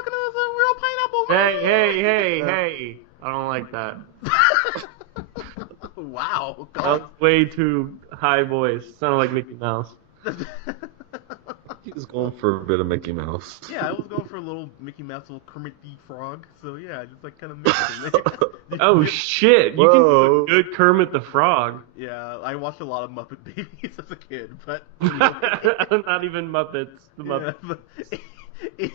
talking to a real pineapple man. Hey. I don't like that. Wow. That was way too high voice. Sounded like Mickey Mouse. He was going for a bit of Mickey Mouse. Yeah, I was going for a little Mickey Mouse, little Kermit the Frog. So yeah, just like kind of mixing it. Oh shit! You can do a good Kermit the Frog. Yeah, I watched a lot of Muppet Babies as a kid, but not even Muppets. The Muppets. Yeah,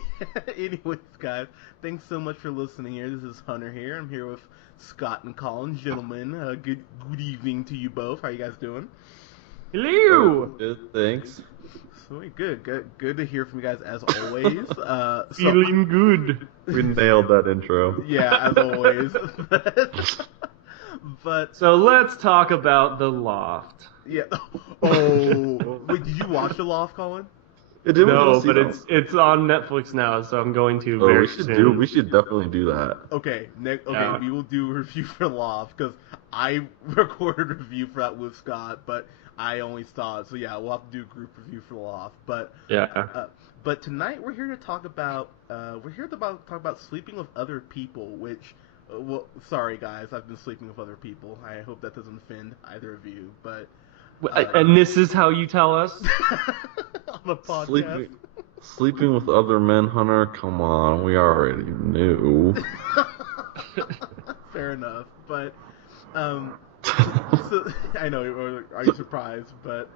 anyways, guys, thanks so much for listening here. This is Hunter here. I'm here with Scott and Colin. Gentlemen, good evening to you both. How you guys doing? Hello! Good, thanks. Sweet, good to hear from you guys as always. Feeling good. We nailed that intro. Yeah, as always. But so let's talk about The Loft. Yeah. Oh, wait, did you watch The Loft, Colin? No, but it's on Netflix now, so I'm going to very soon. We should definitely do that. Okay, we will do a review for Loft, because I recorded a review for that with Scott, but I only saw it, so yeah, we'll have to do a group review for Loft. But yeah. But tonight we're here to talk about sleeping with other people, which. Well, sorry guys, I've been sleeping with other people. I hope that doesn't offend either of you, but... and this is how you tell us? On the podcast. Sleeping with other men, Hunter? Come on, we already knew. Fair enough, but... so, I know, are you surprised? But,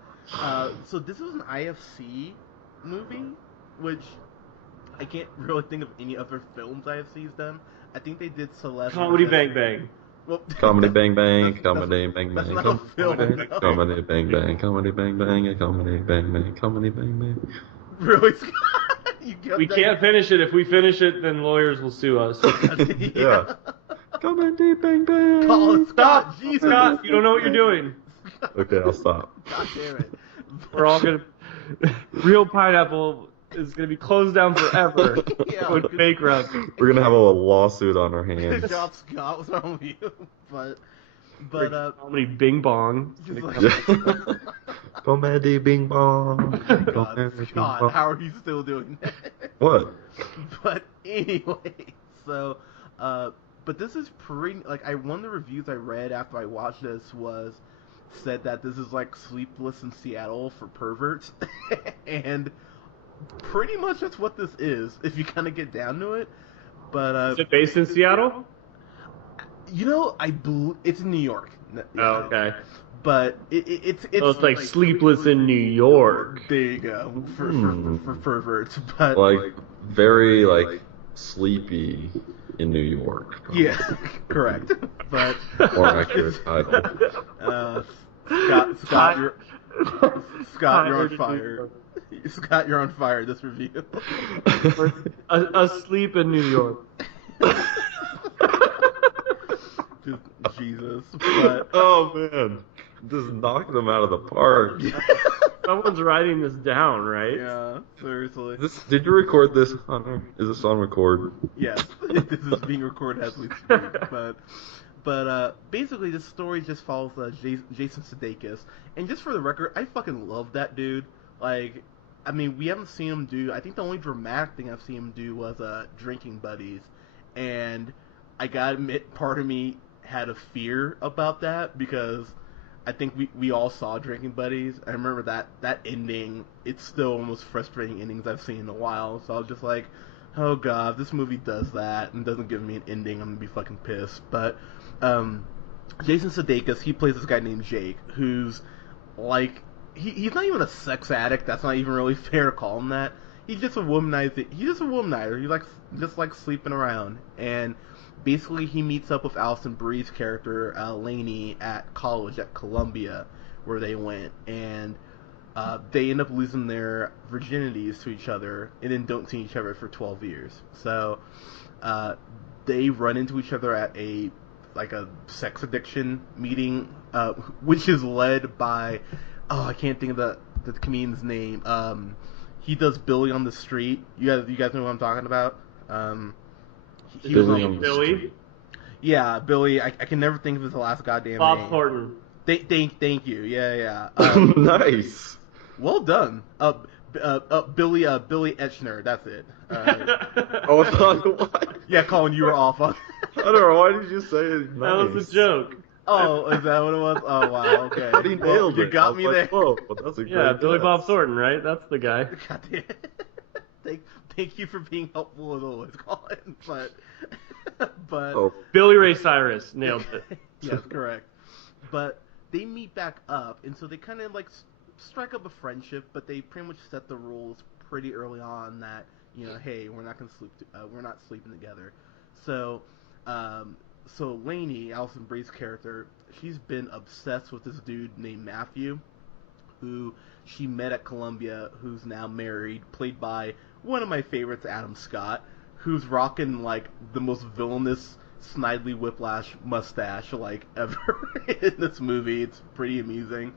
so this was an IFC movie, which I can't really think of any other films IFC's done. I think they did Celeste. Comedy Bang Bang. Well, Comedy Bang Bang, Comedy Bang Bang, that's not a film, Comedy Bang Bang, Comedy Bang Bang, Comedy Bang Bang, Comedy Bang Bang. Really, Scott? We can't finish it. If we finish it, then lawyers will sue us. Yeah. Comedy Bang Bang. Call Scott. Jesus. Scott, you don't know what you're doing. Okay, I'll stop. God damn it. We're all gonna. Real Pineapple is gonna be closed down forever. Yeah, with bankrupt. We're gonna have a lawsuit on our hands. Good job, Scott. What's wrong with you? But Comedy Bing Bong. Comedy Bing Bong. God, how are you still doing that? What? But anyway, so but this is pretty like one of the reviews I read after I watched this said that this is like Sleepless in Seattle for perverts, and pretty much that's what this is if you kind of get down to it. But is it based in Seattle? You know, it's in New York. Oh, okay. But it's like Sleepless in New York. There you go for perverts, but like very like sleepy in New York. Probably. Yeah, correct. But more accurate title. Scott, you're on fire. Scott, you're on fire. This review. Asleep in New York. Jesus. But, oh man, just knocked them out of the park. Someone's writing this down, right? Yeah, seriously. Did you record this, Hunter? Is this on record? Yes, this is being recorded as we speak. But basically, this story just follows Jason Sudeikis, and just for the record, I fucking love that dude. Like, I mean, we haven't seen him do. I think the only dramatic thing I've seen him do was Drinking Buddies, and I gotta admit, part of me had a fear about that because I think we all saw Drinking Buddies. I remember that ending. It's still one of the most frustrating endings I've seen in a while. So I was just like, oh god, if this movie does that and doesn't give me an ending, I'm gonna be fucking pissed. But Jason Sudeikis, he plays this guy named Jake, who's like he's not even a sex addict. That's not even really fair to call him that. He's just a womanizer. He just likes sleeping around. And basically, he meets up with Alison Brie's character, Lainey, at college at Columbia, where they went, and they end up losing their virginities to each other, and then don't see each other for 12 years. So they run into each other at a sex addiction meeting, which is led by, I can't think of the comedian's name. He does Billy on the Street. You guys know what I'm talking about? He was on Billy? Yeah, Billy. I can never think of his last goddamn Bob name. Thornton. Thank you. Yeah. Nice. Well done. Billy Etchner. That's it. Oh, I thought, what? Yeah, Colin, you were off on. I don't know. Why did you say it? Nice? That was a joke. Oh, is that what it was? Oh, wow, okay. But he nailed You it. got I me was there. like, whoa, that's a Yeah, great Billy guess. Bob Thornton, right? That's the guy. God damn it. Thank you for being helpful as always, Colin. But Oh, Billy Ray Cyrus nailed it. yes, correct. But they meet back up, and so they kind of like strike up a friendship. But they pretty much set the rules pretty early on that hey, we're not gonna sleep. We're not sleeping together. So, so Lainey, Alison Brie's character, she's been obsessed with this dude named Matthew, who she met at Columbia, who's now married, played by one of my favorites, Adam Scott, who's rocking like the most villainous Snidely Whiplash mustache like ever in this movie. It's pretty amusing.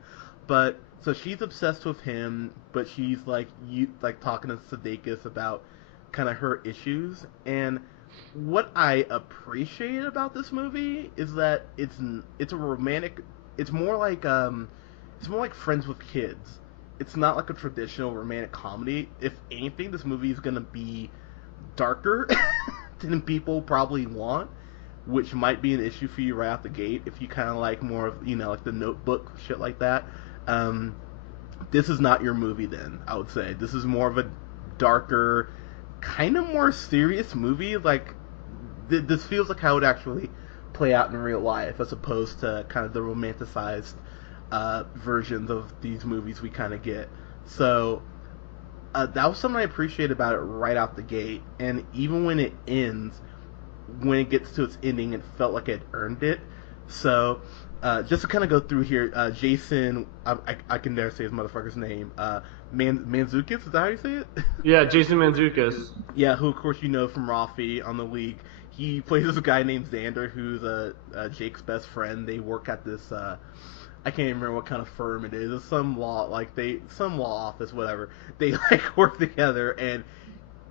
But so she's obsessed with him, but she's like talking to Sudeikis about kind of her issues. And what I appreciate about this movie is that it's a romantic. It's more like Friends with Kids. It's not like a traditional romantic comedy. If anything, this movie is gonna be darker than people probably want, which might be an issue for you right out the gate if you kind of like more of like The Notebook, shit like that. This is not your movie then, I would say. This is more of a darker, kind of more serious movie. Like this feels like how it would actually play out in real life, as opposed to kind of the romanticized versions of these movies we kind of get. So that was something I appreciate about it right out the gate. And even when it ends, when it gets to its ending, it felt like it earned it. So just to kind of go through here, Jason, I can never say his motherfucker's name. Mantzoukas, is that how you say it? Yeah, Jason Mantzoukas. Yeah, who of course you know from Rafi on The League. He plays this guy named Xander, who's Jake's best friend. They work at this. I can't even remember what kind of firm it is. It's some law office, whatever. They like work together, and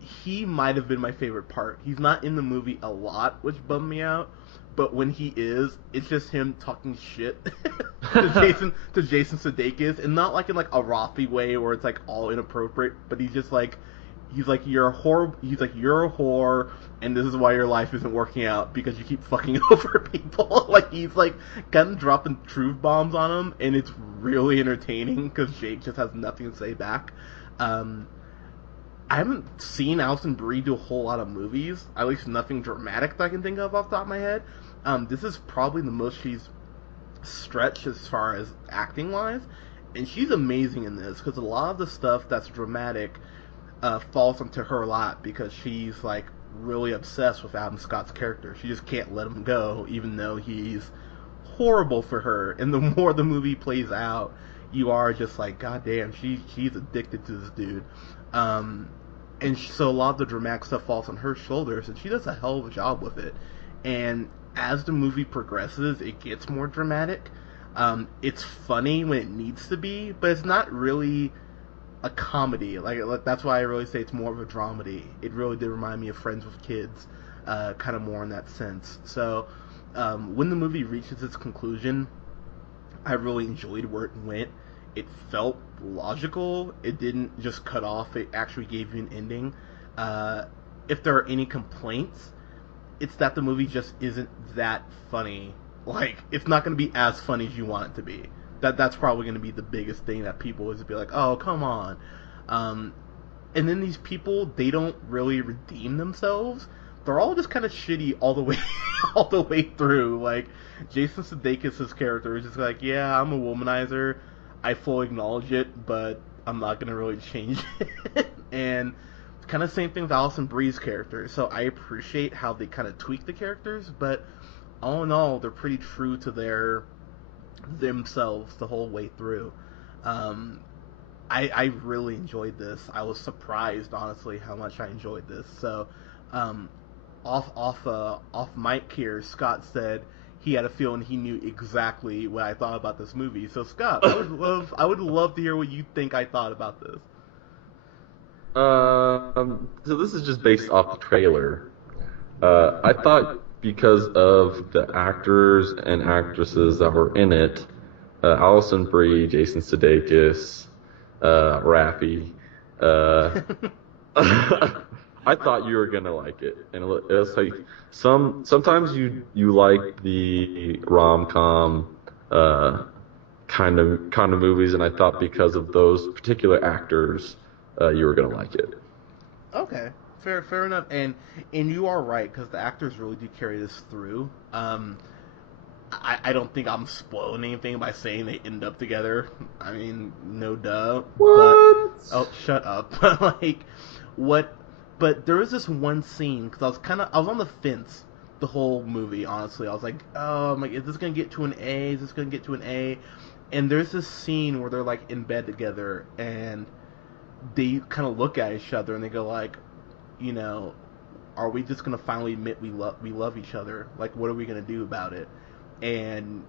he might have been my favorite part. He's not in the movie a lot, which bummed me out. But when he is, it's just him talking shit to Jason Sudeikis, and not like in like a Rafi way where it's like all inappropriate. But he's like you're a whore. He's like, you're a whore, and this is why your life isn't working out, because you keep fucking over people. Like he's like kind of dropping truth bombs on him, and it's really entertaining because Jake just has nothing to say back. I haven't seen Alison Brie do a whole lot of movies, at least nothing dramatic that I can think of off the top of my head. This is probably the most she's stretched as far as acting wise, and she's amazing in this because a lot of the stuff that's dramatic falls onto her lap because she's like really obsessed with Adam Scott's character. She just can't let him go, even though he's horrible for her. And the more the movie plays out, you are just like, God damn, she's addicted to this dude. And so a lot of the dramatic stuff falls on her shoulders, and she does a hell of a job with it. And as the movie progresses, it gets more dramatic. It's funny when it needs to be, but it's not really a comedy. Like that's why I really say it's more of a dramedy. It really did remind me of Friends with Kids, kind of more in that sense. So when the movie reaches its conclusion, I really enjoyed where it went. It felt logical. It didn't just cut off. It actually gave you an ending. If there are any complaints, it's that the movie just isn't that funny. Like, it's not going to be as funny as you want it to be. That's probably going to be the biggest thing that people is be like, oh, come on. And then these people, they don't really redeem themselves. They're all just kind of shitty all the way through. Like, Jason Sudeikis' character is just like, yeah, I'm a womanizer. I fully acknowledge it, but I'm not going to really change it. And it's kind of same thing with Alison Brie's character. So I appreciate how they kind of tweak the characters, but all in all, they're pretty true to themselves the whole way through. I really enjoyed this. I was surprised, honestly, how much I enjoyed this. So, off mic here, Scott said he had a feeling he knew exactly what I thought about this movie. So, Scott, I would love to hear what you think I thought about this. So this is just based off the trailer. I thought because of the actors and actresses that were in it, Alison Brie, Jason Sudeikis, Raffi, I thought you were gonna like it, and it's like sometimes you like the rom-com kind of movies, and I thought because of those particular actors, you were gonna like it. Okay, fair enough. And you are right because the actors really do carry this through. I don't think I'm spoiling anything by saying they end up together. I mean, no duh. What? But oh, shut up. Like what? But there was this one scene because I was on the fence the whole movie. Honestly, I was like, oh, I'm like, is this gonna get to an A? Is this gonna get to an A? And there's this scene where they're like in bed together and they kind of look at each other and they go like, you know, are we just gonna finally admit we love each other? Like, what are we gonna do about it? And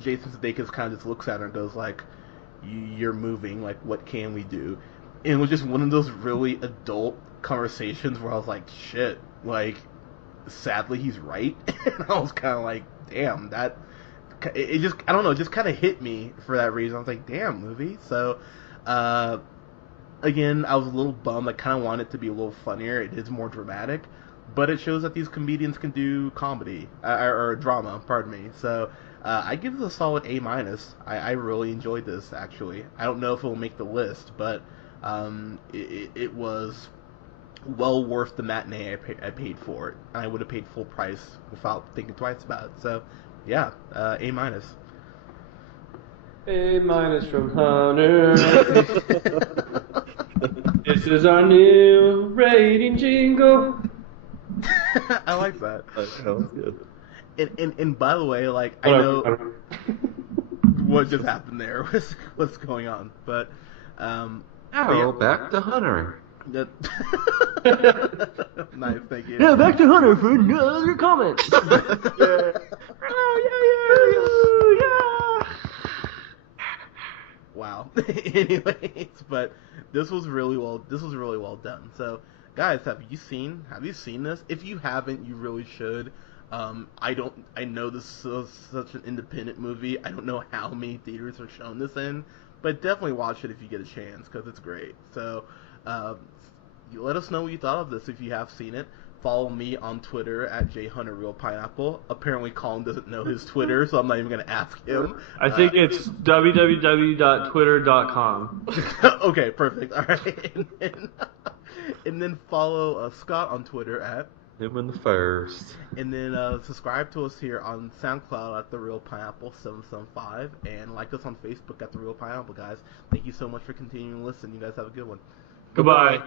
Jason Sudeikis kind of just looks at her and goes like, "You're moving. Like, what can we do?" And it was just one of those really adult conversations where I was like, "Shit." Like, sadly, he's right. And I was kind of like, "Damn, that." It just, I don't know, it just kind of hit me for that reason. I was like, "Damn, movie." So, again, I was a little bummed. I kind of wanted it to be a little funnier. It is more dramatic, but it shows that these comedians can do comedy or drama. Pardon me. So I give it a solid A minus. I really enjoyed this actually. I don't know if it will make the list, but it was well worth the matinee I paid for it. I would have paid full price without thinking twice about it. So yeah, A minus. A minus from Hunter. This is our new rating jingle. I like that. That was good. And by the way, like, I know what just happened there, what's going on, but Now back to Hunter. that nice, thank you. Now back to Hunter for another comment. Wow. Anyways, but this was really well done. So, guys, have you seen this? If you haven't, you really should. I know this is such an independent movie. I don't know how many theaters are showing this in, but definitely watch it if you get a chance because it's great. So, you let us know what you thought of this if you have seen it. Follow me on Twitter at jhunterrealpineapple. Apparently, Colin doesn't know his Twitter, so I'm not even going to ask him. I think it's www.twitter.com. Okay, perfect. All right. And then follow Scott on Twitter at Him in the first. And then subscribe to us here on SoundCloud at The Real Pineapple 775 and like us on Facebook at The Real Pineapple, guys. Thank you so much for continuing to listen. You guys have a good one. Goodbye.